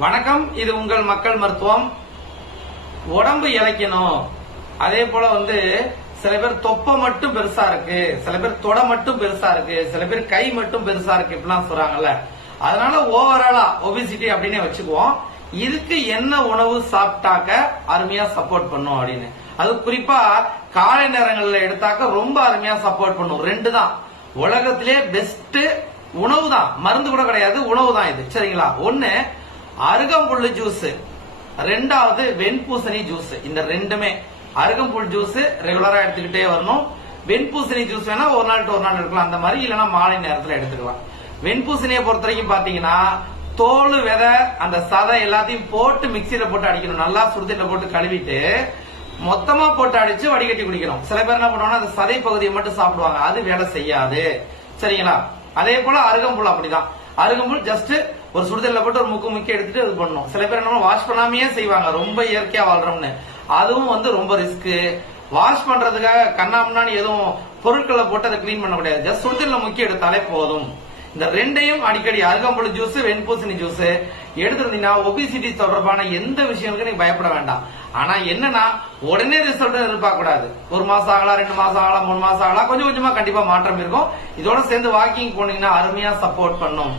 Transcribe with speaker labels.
Speaker 1: வணக்கம் இது உங்கள் மக்கள் மருத்துவம். உடம்பு இளைக்கணும். அதே போல வந்து சில பேர் தொப்பை மட்டும் பெருசா இருக்கு சில பேர் தொடை மட்டும் பெருசா இருக்கு சில பேர் கை மட்டும் பெருசா இருக்கு இப்படிலாம் சொல்றாங்கல்ல. அதனால ஓவராலா ஒபிசிட்டி அப்படின்னே வச்சுக்குவோம். இதுக்கு என்ன உணவு சாப்பிட்டாக்க அருமையா சப்போர்ட் பண்ணும் அப்படின்னு. அது குறிப்பா காலை நேரங்கள்ல எடுத்தாக்க ரொம்ப அருமையா சப்போர்ட் பண்ணும். ரெண்டு தான். உலகத்திலே பெஸ்ட் உணவு தான் மருந்து கூட கிடையாது உணவு தான் இது. சரிங்களா? ஒன்னு அருகம்புல்லு ஜூஸ். ரெண்டாவது வெண்பூசணி ஜூஸ். இந்த ரெண்டுமே அருகம்புல் ஜூஸ் ரெகுலரா எடுத்துக்கிட்டே வரணும். வெண்பூசணி ஜூஸ் வேணா ஒரு நாள் ஒரு நாள் எடுக்கலாம். அந்த மாதிரி இல்லைன்னா மாலை நேரத்தில் எடுத்துக்கலாம். வெண்பூசணியை பொறுத்த வரைக்கும் பாத்தீங்கன்னா தோல் விதை அந்த சதை எல்லாத்தையும் போட்டு மிக்சியில போட்டு அடிக்கணும். நல்லா சுடுதண்ணில போட்டு கழுவிட்டு மொத்தமா போட்டு அடிச்சு வடிகட்டி குடிக்கணும். சில பேர் என்ன பண்ணுவாங்கன்னா அந்த சதை பகுதியை மட்டும் சாப்பிடுவாங்க. அது வேலை செய்யாது. சரிங்களா? அதே போல அருகம்புல் அப்படிதான். அருகம்புல் ஜஸ்ட் ஒரு சுடுதல்ல போட்டு ஒரு முக்கு முக்கி எடுத்துட்டு இது பண்ணணும். சில பேர் என்ன வாஷ் பண்ணாமையே செய்வாங்க. ரொம்ப இயற்கையா வாழ்றோம்னு அதுவும் வந்து ரொம்ப ரிஸ்க் வாஷ் பண்றதுக்காக கண்ணாமண்ணான்னு எதுவும் பொருட்களை போட்டு அதை க்ளீன் பண்ண முடியாது. ஜஸ்ட் சுடுதல்ல முக்கி எடுத்தாலே போதும். இந்த ரெண்டையும் அடிக்கடி அருகம்புழு ஜூஸ் வெண்பூசணி ஜூஸ் எடுத்திருந்தீங்கன்னா ஒபிசிட்டி தொடர்பான எந்த விஷயங்களுக்கும் நீங்க பயப்பட வேண்டாம். ஆனா என்னன்னா உடனே ரிசல்ட் எதிர்பார்க்க கூடாது ஒரு மாசம் ஆகலாம் ரெண்டு மாசம் ஆகலாம் மூணு மாசம் ஆகலாம் கொஞ்சம் கொஞ்சமா கண்டிப்பா மாற்றம் இருக்கும். இதோட சேர்ந்து வாக்கிங் போனீங்கன்னா அருமையா சப்போர்ட் பண்ணும்.